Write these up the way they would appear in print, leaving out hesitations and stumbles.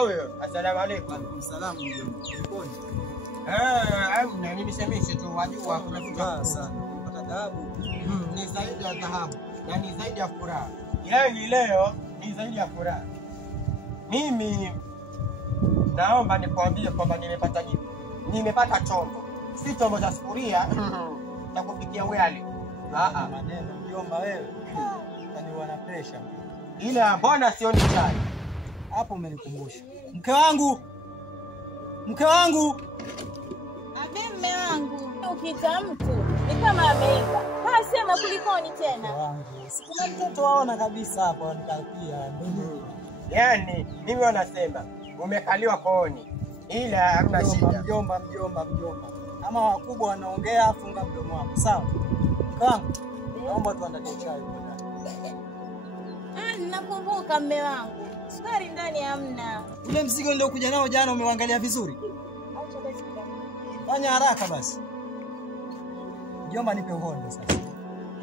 huyo. Asalamu alaykum. Salamu mjomba. Ukoni? Amna nimeshemishe tu wajua kuna vitu sana. Unapata dhahabu. Ni zaidi ya dhahabu. Na ni zaidi ya furaha. Yaani leo ni zaidi ya furaha. Mimi naomba nikwambie kwamba nimepata nini? Nimepata chombo. Si chombo cha sufuria cha kupikia wali. Maneno mjomba wewe. Yaani wana pressure. Ile mbona sioni chai? Hapo umenikumbusha. Mke wangu. Mke wangu. Abe mme wangu. Ukita mtu ni kama ameiva. Sema kulikoni tena? Kuna mtoto waona kabisa hapo wanikalipia. Yaani mimi wanasema umekaliwa kooni. Ila hamna shida. Mjomba. Ama wakubwa wanaongea funga mdomo wako. Sawa? Mke wangu. Naomba tuandalie chai huko ndani. Nakumbuka mme wangu. Sukari ndani hamna. Ule mzigo ndio kuja nao jana umeangalia vizuri? Fanya haraka basi. Mjomba nipe uhondo sasa.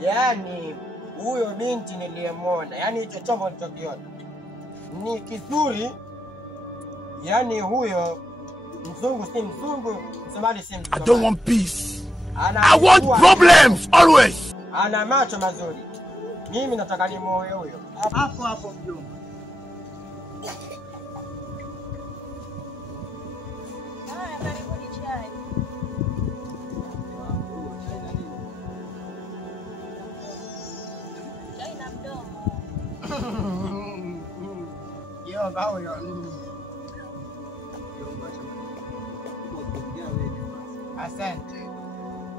Yaani huyo binti niliyemwona, yaani hicho chombo nilichokiona ni kizuri. Yaani huyo mzungu si mzungu, Somali si mzungu. I don't want peace. I want problems always. Ana macho mazuri. Mimi nataka nimuoe huyo. Hapo mjomba. Karibuni chai. Chai na mdomo. Yomba huyo. Asante.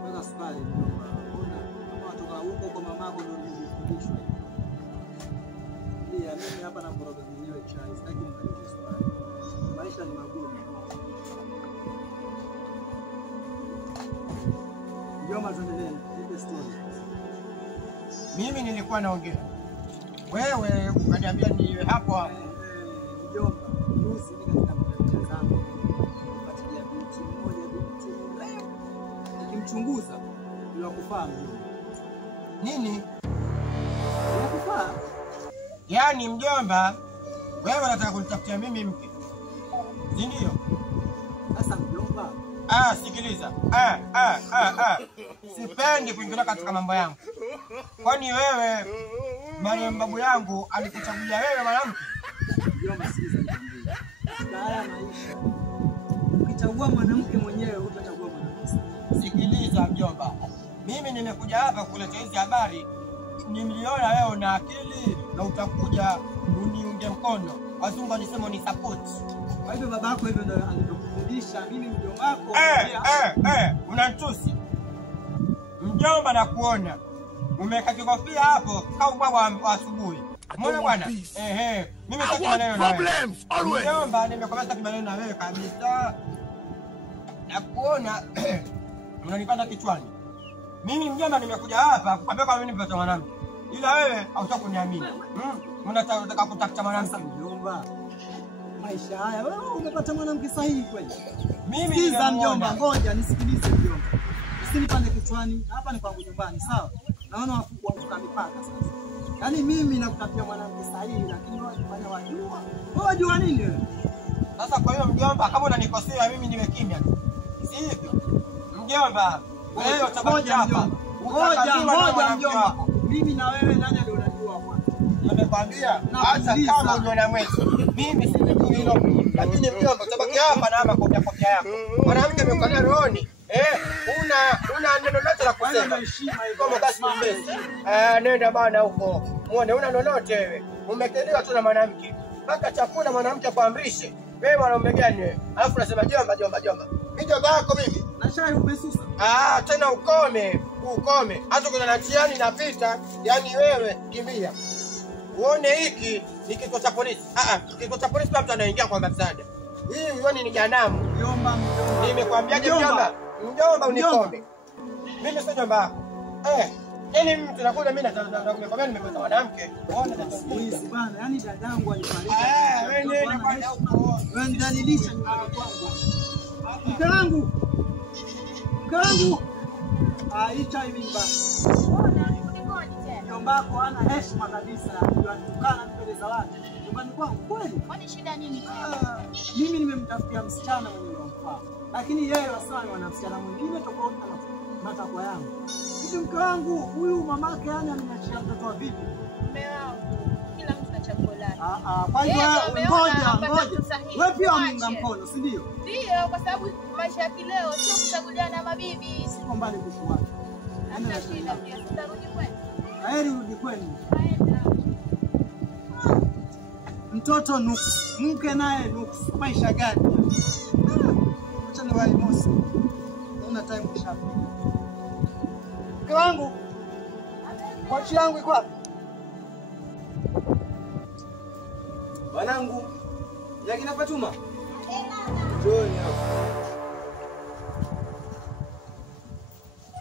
Weka sukari mjomba. Kama toka huko kwa mamako ndio nilifundishwa. Mimi hapa na mkoroga mwenyewe chai. Sitaki mkalize sukari. Maisha ni magumu. Mjomba tuendelee. Nipe story. Mimi nilikuwa naongea. Wewe ukaniambia niwe hapo. Mjomba, juzi mimi katika mtazamo nilifuatilia binti mmoja nikimchunguza bila kufahamu Nini? Unakufaa? Yaani mjomba, wewe unataka kunitafutia mimi mke. Si ndio? Sasa mjomba. Sikiliza. Sipendi kuingilia katika mambo yangu. Kwani wewe Mariam babu yangu alikuchagulia wewe mwanamke? Mjomba sikiliza nikwambie. Haya maisha. Ukichagua mwanamke mwenyewe utachagua mwanamke. Sikiliza mjomba. Mimi nimekuja hapa kukuletea hizi habari. Niliona wewe una akili na utakuja uniunge mkono. Wazungu walisema ni support. Kwa hivyo babako hivyo ndio alikufundisha mimi mjomba wako. Unanitusi. Mjomba na kuona. Umeka kikofia hapo au baba asubuhi. Umeona bwana? Mimi sitaki maneno na wewe. Mjomba nimekwambia sitaki maneno na wewe kabisa. Na kuona unanipanda kichwani. Mimi mjomba nimekuja hapa kukwambia kwa mimi nimepata mwanamke. Ila wewe hautaki kuniamini. Unataka kutafuta mwanamke mjomba. Maisha haya wewe umepata mwanamke sahihi kweli? Mimi sikiza mjomba, ngoja nisikilize mjomba. Usinipande kichwani, hapa ni kwangu nyumbani, sawa? Naona wakubwa kutoka mipaka sasa. Yaani mimi nakutafutia mwanamke sahihi lakini wewe unafanya wajua. Wewe wajua nini wewe? Sasa kwa hiyo mjomba kama unanikosea mimi niwe kimya. Si hivyo? Mjomba, wewe utabaki hapa. Ngoja mjomba. Mimi na wewe nani ndio unajua kwanza? Nimekwambia hata kama unaona mwezi. Mimi sijui hilo. Lakini mjomba utabaki hapa na kofia yako. Mwanamke amekania rohoni. Una neno lolote la kusema? Kama basi mbesi. Nenda bana huko. Muone una lolote wewe. Umekelewa tu na mwanamke. Mpaka chakula mwanamke kuamrishe. Wewe mwanaume gani wewe? Alafu unasema jomba. Mjomba wako mimi. Na shai umesusa. Tena ukome. Hata kuna natiani napita, yani wewe kimbia. Uone hiki ni kituo cha polisi. Kituo cha polisi mtu anaingia kwa msaada. Hii uone ni janamu. Mjomba. Nimekwambiaje mjomba? Mjomba unikome. Mimi sio jomba wako. Yaani mtu nakuja mimi nakwambia nimepata mwanamke. Uone polisi bana, yani dadangu alifariki. Wewe nenda kwenda huko. Wewe ndanilisha nyumbani kwangu. Mke wangu. Aisha hivi basi. Mbona unikoni tena? Mjombako hana heshima kabisa. Anatukana mbele zawadi. Nyumbani kwangu kweli. Kwani shida nini? Mimi nimemtafutia msichana mwenye mfano. Lakini yeye wasani wana msichana mwingine tofauti na matakwa yangu. Hivi mke wangu huyu mamake yani ameniachia mtoto wa vipi? Mume wangu, kila mtu na chaguo lake. Kwa hivyo ngoja. Wewe pia unaunga mkono, si ndio? Ndio, kwa sababu maisha ya kileo sio kuchaguliana na mabibi. Siko mbali kufuata. Hamna shida, pia tutarudi kwenu. Heri rudi kwenu. Haenda. Mtoto nuksi, mke naye nuksi. Maisha gani? Acha ni wali mosi. Naona time kushafika. Mke wangu. Kochi yangu iko wapi? Wanangu, yakina Fatuma. Njoni hapo.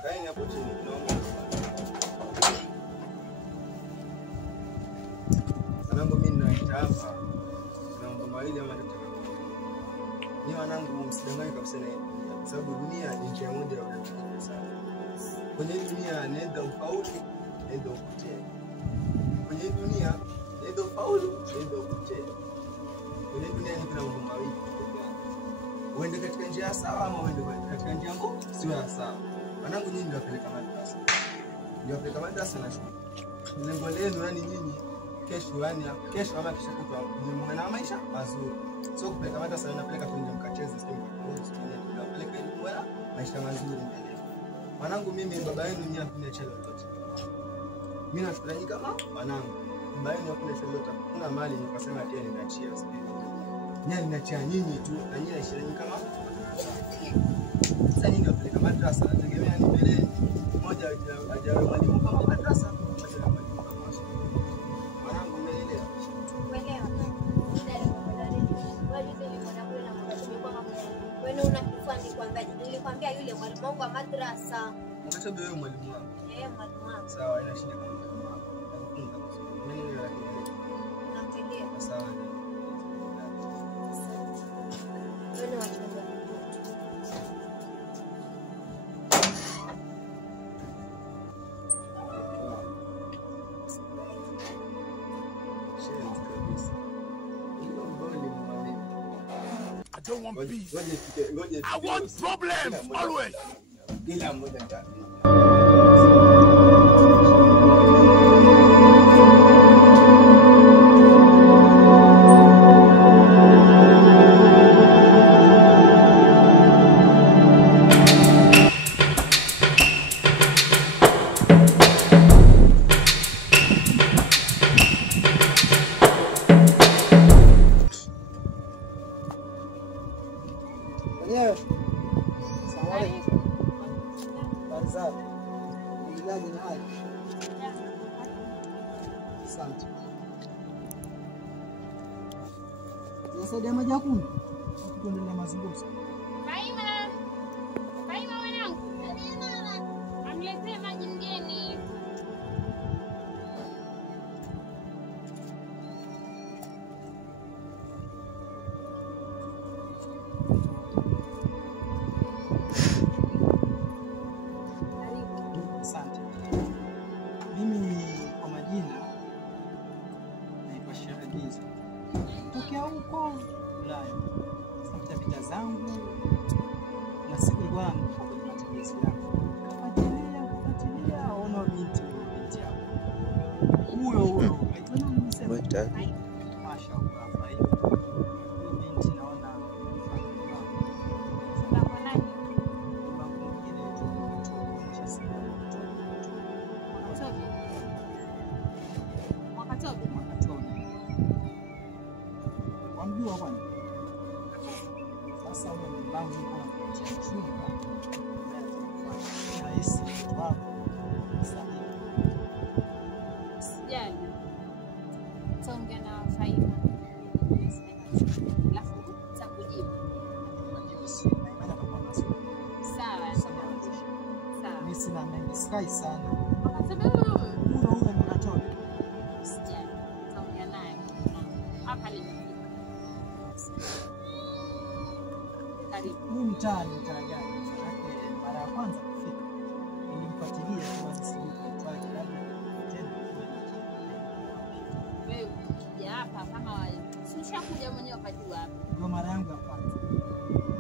Kaeni hapo chini, tunaomba. Wanangu mimi ninaita hapa. Na mambo mawili ama nataka. Ni wanangu msidanganye kabisa na dunia. Kwa sababu dunia ni njia moja ya kujifunza sana. Kwenye dunia nenda ufaulu, nenda upotee. Kwenye dunia nenda ufaulu, nenda upotee. Kwenye dunia ni kuna mambo mawili. Uende katika njia sawa ama uende katika njia mbovu sio sawa. Wanangu nyinyi ndio wapeleka madrasa. Ndio wapeleka madrasa na shule. Lengo lenu yani nyinyi kesho ama kesho kutwa mwe na maisha mazuri. Sio kupeleka madrasa na peleka kwenye mkacheze sio ndio wapeleka elimu bora maisha mazuri mbele. Wanangu mimi baba yenu nyinyi hakuna chelo lolote. Mimi nafikiri kama wanangu baba yenu hakuna chelo lolote. Kuna mali nikasema tia ninaachia sasa. Nyani ninachia nyinyi tu na nyinyi naishiriki kama sasa nyinyi wapeleka madrasa nategemea ni mbele mmoja ajawe mwalimu kama madrasa mmoja na mwalimu kama shule. Wanangu umeelewa? Umeelewa? Wewe una kifani kwamba nilikwambia yule mwalimu wangu wa madrasa. Mkatabe wewe mwalimu wangu. Mwalimu wangu. Sawa, ina shida kama mwalimu wangu. Nakufunza. Mimi ni lakini Namtendea. sawa. Wewe wachunga. I don't want peace. I want problems always. Ila mmoja ndani. Nasaidia maji ya kunywa. Tuendelee mazungumzo. Faima mwanangu. Amletee maji mgeni. Asante. Mimi kwa majina naitwa Shiragiza. Tokea huko Ulaya. Sasa vita zangu na siku ilikuwa niko kwenye matembezi yangu. Kufuatilia ona binti yako. Huyo. Aitwa nani msema? Mashaallah. Binti naona wamjua kwani? Sasa huyo mbangu kwa chumba na hisi wako sahihi. Sijali. Tonge na Faima. Alafu takujibu. Sawa. Sawa. Mimi sina mengi, sikai sana. Sababu Huyo mnatoka. sijali. Tonge naye. Hapa nimefika. Karibu. Huu mtaa ni mtaa gani? Maana mara ya kwanza kufika nilimfuatilia kwa sisi kwa tena Wewe kijana kama wale. Usishakuja mwenyewe ukajua hapa. Ndio mara yangu ya kwanza.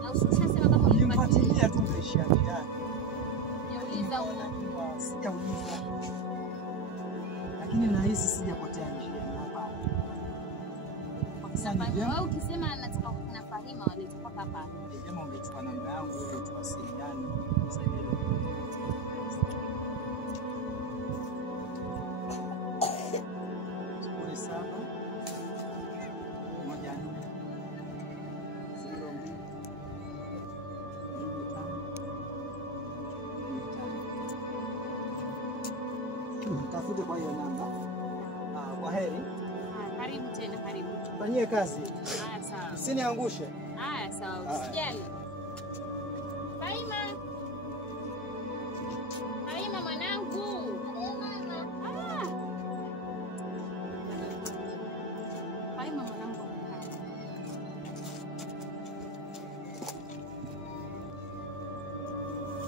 Na usishasema kama Nilimfuatilia tu maisha yake. Niuliza unajua sijauliza. Lakini nahisi sijapotea njia hapa. Wewe ukisema nataka kuna Fahima walitoka hapa. Kama ungechukua namba yangu wewe tuwasiliane. Tafute kwa hiyo namba. Kwa heri. Karibu tena, karibu. Fanyie kazi. Haya sawa. Usiniangushe. Haya sawa, usijali. Fahima. Fahima mwanangu. Fahima mwanangu.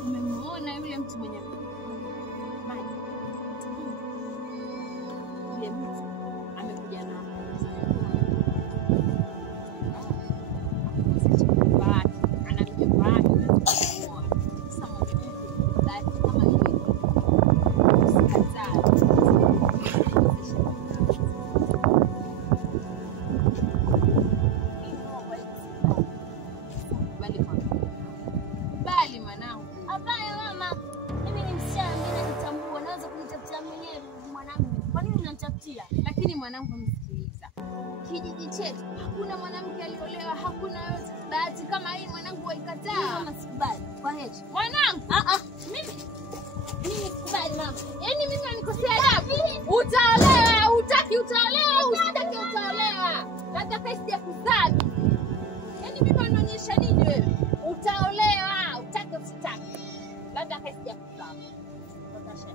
Umemuona yule mtu mwenye maji? Yule mtu amekuja na lakini mwanangu msikiliza. Kijiji chetu hakuna mwanamke aliolewa, hakuna yote. Bahati kama hii mwanangu waikataa. Mama sikubali. Kwa hiyo mwanangu, mimi sikubali mama. Yaani mimi nanikosea adabu. Utaolewa, utaki utaolewa, usitaki utaolewa. Labda kaisi ya kusabi. Yaani mimi naonyesha nini wewe? Utaolewa, utaki usitaki. Labda kaisi ya kusabi. Utasha.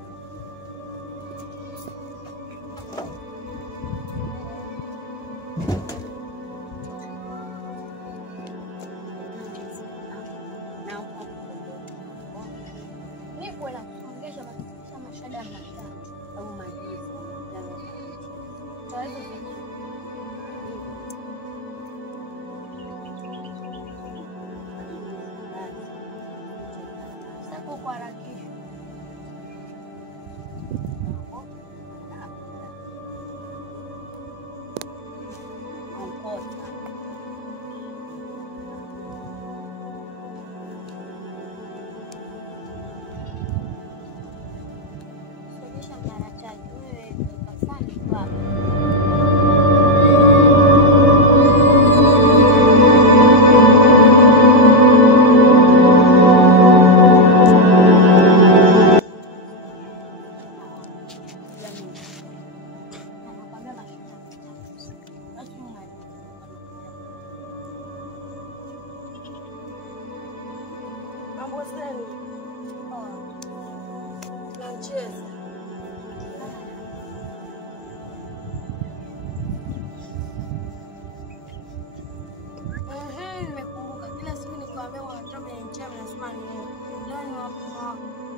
Nimekumbuka kila siku nikiwaambia wanatoka kwenye mchana nasema ni leo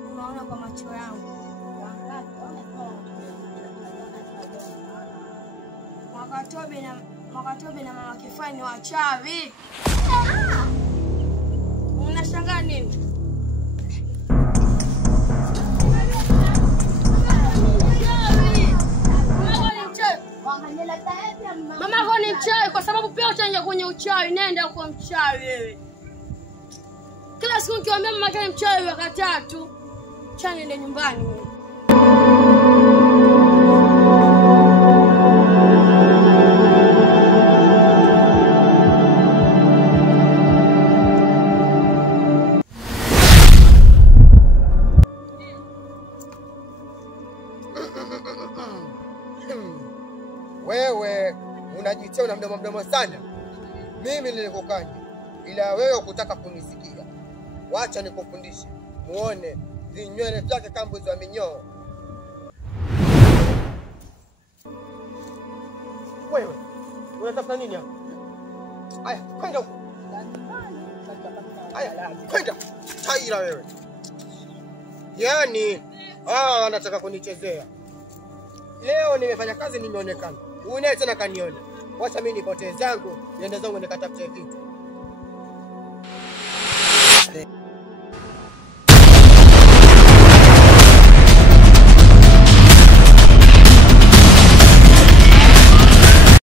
nimeona kwa macho yangu. Mwakatobe na mama Kifani wachawi. Unashangaa nini? Mama yako ni mchawi kwa sababu pia utaingia kwenye uchawi. Nenda kwa mchawi wewe. Kila siku nikiwaambia mama yake ni mchawi wakataa tu. Cha nende nyumbani wewe. Wewe unajitia una mdomo sana. Mimi nilikukanya ila wewe kutaka kunisikia. Wacha nikufundishe. Muone vinywele vyake kama za minyoo. Wewe unatafuta nini hapa? Aya, kwenda huko. Aya, kwenda. Taira wewe. Yaani wanataka kunichezea. Leo nimefanya kazi nimeonekana. Unaye tena kaniona. Wacha mimi nipotee zangu, niende zangu nikatafute vitu.